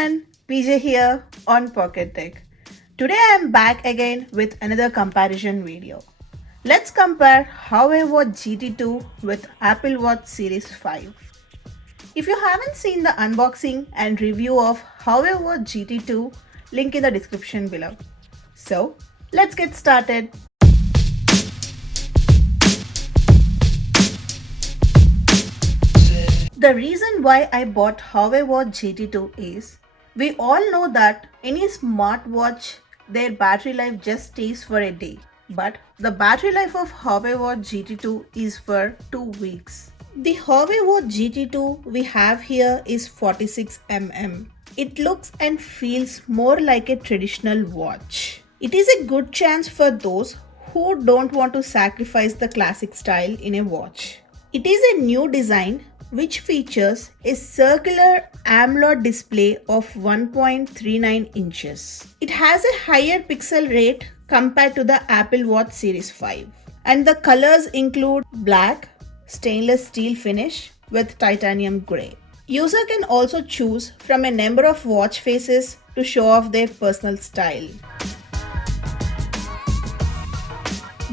everyone, PJ here on Pocket Tech. Today I am back again with another comparison video. Let's compare Huawei Watch GT2 with Apple Watch Series 5. If you haven't seen the unboxing and review of Huawei Watch GT2, link in the description below. So, let's get started. The reason why I bought Huawei Watch GT2 is we all know that any smartwatch, their battery life just stays for a day. But the battery life of Huawei Watch GT2 is for 2 weeks. The Huawei Watch GT2 we have here is 46mm. It looks and feels more like a traditional watch. It is a good chance for those who don't want to sacrifice the classic style in a watch. It is a new design which features a circular AMOLED display of 1.39 inches. It has a higher pixel rate compared to the Apple Watch Series 5. And the colors include black, stainless steel finish with titanium grey. User can also choose from a number of watch faces to show off their personal style.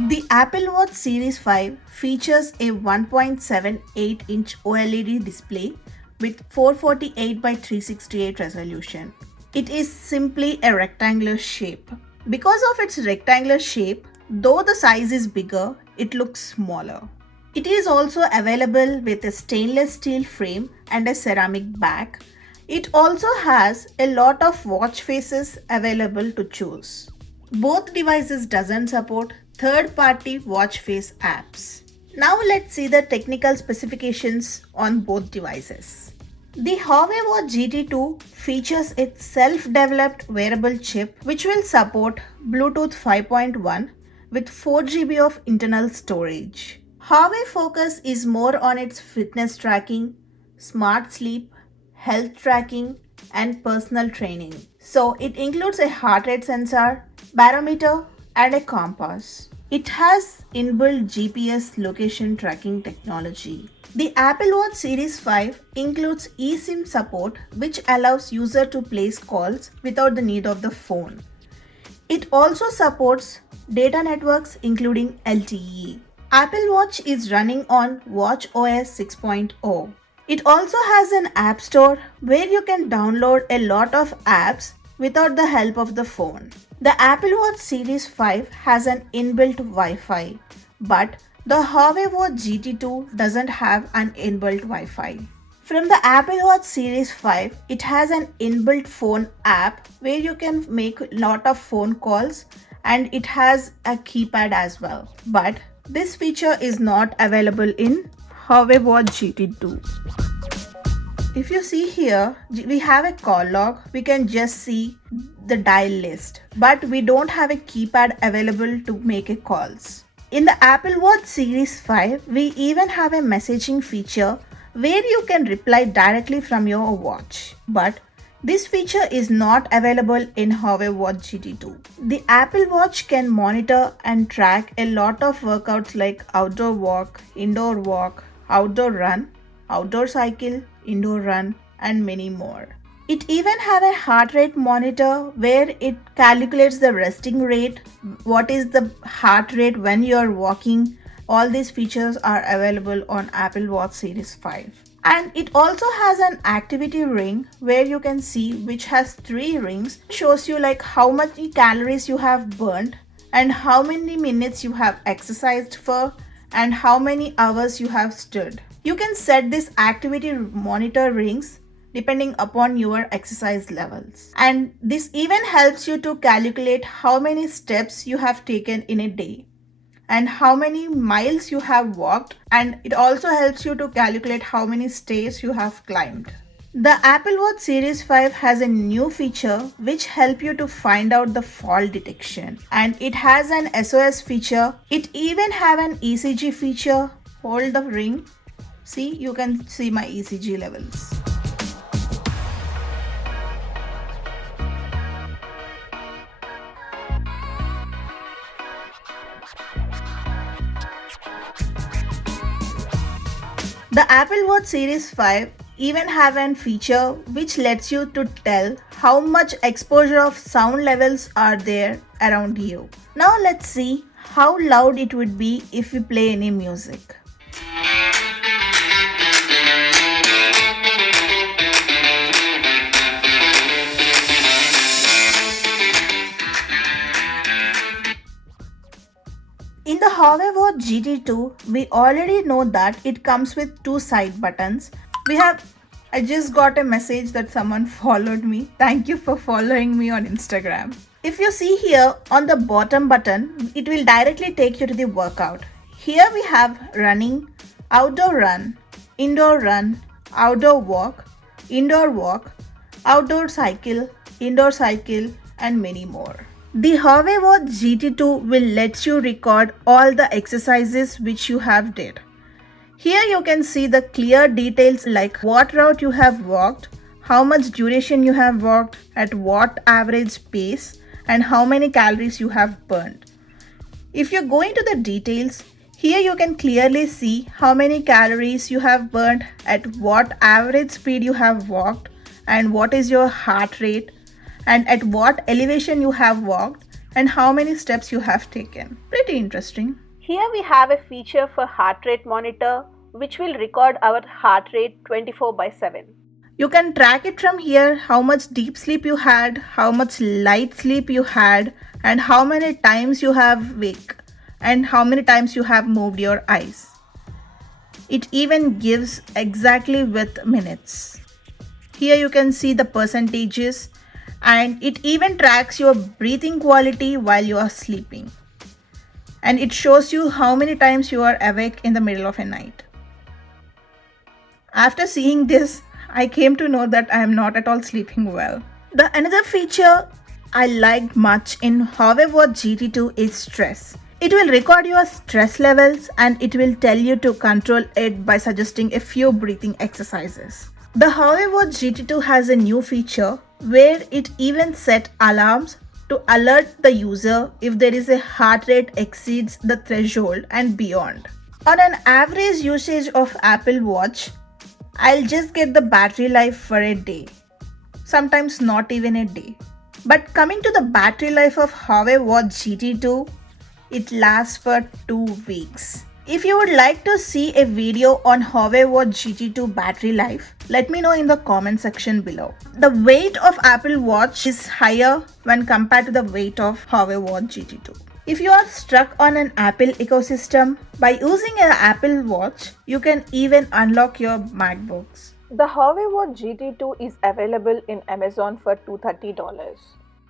The Apple Watch Series 5 features a 1.78-inch OLED display with 448 by 368 resolution. It is simply a rectangular shape. Because of its rectangular shape, though the size is bigger, it looks smaller. It is also available with a stainless steel frame and a ceramic back. It also has a lot of watch faces available to choose. Both devices doesn't support third-party watch face apps. Now let's see the technical specifications on both devices. The Huawei Watch GT2 features a self-developed wearable chip which will support Bluetooth 5.1 with 4GB of internal storage. Huawei focus is more on its fitness tracking, smart sleep, health tracking, and personal training. So it includes a heart rate sensor, barometer, and a compass. It has inbuilt GPS location tracking technology. The Apple Watch Series 5 includes eSIM support which allows user to place calls without the need of the phone. It also supports data networks including LTE. Apple Watch is running on watchOS 6.0. It also has an app store where you can download a lot of apps without the help of the phone. The Apple Watch Series 5 has an inbuilt Wi-Fi, but the Huawei Watch GT2 doesn't have an inbuilt Wi-Fi. From the Apple Watch Series 5, it has an inbuilt phone app where you can make a lot of phone calls, and it has a keypad as well. But this feature is not available in Huawei Watch GT2. If you see here, we have a call log. We can just see the dial list, but we don't have a keypad available to make a calls. In the Apple Watch Series 5, we even have a messaging feature where you can reply directly from your watch. But this feature is not available in Huawei Watch GT2. The Apple Watch can monitor and track a lot of workouts like outdoor walk, indoor walk, outdoor run, outdoor cycle, indoor run, and many more. It even have a heart rate monitor where it calculates the resting rate, what is the heart rate when you are walking. All these features are available on Apple Watch Series 5. And it also has an activity ring where you can see, which has 3 rings. It shows you like how many calories you have burnt and how many minutes you have exercised for and how many hours you have stood. You can set this activity monitor rings depending upon your exercise levels. And this even helps you to calculate how many steps you have taken in a day and how many miles you have walked, and it also helps you to calculate how many stairs you have climbed. The Apple Watch Series 5 has a new feature which help you to find out the fall detection, and it has an SOS feature. It even have an ECG feature. Hold the ring. See, you can see my ECG levels. The Apple Watch Series 5 even have an feature which lets you to tell how much exposure of sound levels are there around you. Now let's see how loud it would be if we play any music. In the Huawei Watch GT2, we already know that it comes with two side buttons. I just got a message that someone followed me. Thank you for following me on Instagram. If you see here on the bottom button, it will directly take you to the workout. Here we have running, outdoor run, outdoor walk, indoor walk, outdoor cycle, indoor cycle, and many more. The Huawei Watch GT2 will let you record all the exercises which you have did. Here you can see the clear details like what route you have walked, how much duration you have walked, at what average pace, and how many calories you have burned. If you go into the details, here you can clearly see how many calories you have burned, at what average speed you have walked, and what is your heart rate, and at what elevation you have walked, and how many steps you have taken. Pretty interesting. Here we have a feature for heart rate monitor which will record our heart rate 24/7. You can track it from here, how much deep sleep you had, how much light sleep you had, and how many times you have wake, and how many times you have moved your eyes. It even gives exactly with minutes. Here you can see the percentages, and it even tracks your breathing quality while you are sleeping. And it shows you how many times you are awake in the middle of a night. After seeing this, I came to know that I am not at all sleeping well. The another feature I liked much in Huawei Watch GT2 is stress. It will record your stress levels and it will tell you to control it by suggesting a few breathing exercises. The Huawei Watch GT2 has a new feature where it even set alarms to alert the user if there is a heart rate exceeds the threshold and beyond. On an average usage of Apple Watch, I'll just get the battery life for a day, sometimes not even a day. But coming to the battery life of Huawei Watch GT2, it lasts for 2 weeks. If you would like to see a video on Huawei Watch GT2 battery life, let me know in the comment section below. The weight of Apple Watch is higher when compared to the weight of Huawei Watch GT2. If you are stuck on an Apple ecosystem, by using an Apple Watch, you can even unlock your MacBooks. The Huawei Watch GT2 is available in Amazon for $230.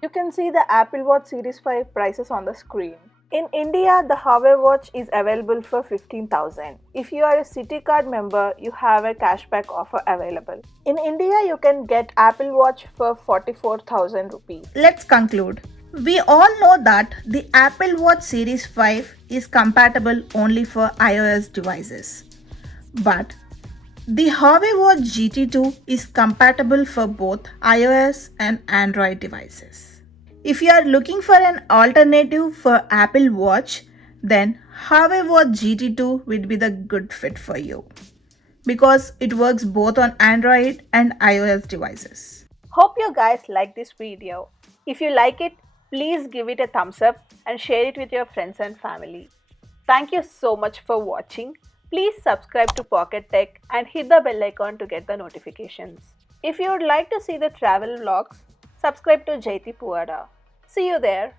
You can see the Apple Watch Series 5 prices on the screen. In India, the Huawei Watch is available for 15,000. If you are a Citi Card member, you have a cashback offer available. In India, you can get Apple Watch for 44,000 rupees. Let's conclude. We all know that the Apple Watch Series 5 is compatible only for iOS devices. But the Huawei Watch GT2 is compatible for both iOS and Android devices. If you are looking for an alternative for Apple Watch, then Huawei Watch GT2 would be the good fit for you because it works both on Android and iOS devices. Hope you guys like this video. If you like it, please give it a thumbs up and share it with your friends and family. Thank you so much for watching. Please subscribe to Pocket Tech and hit the bell icon to get the notifications. If you would like to see the travel vlogs, subscribe to Jaiti Puada. See you there.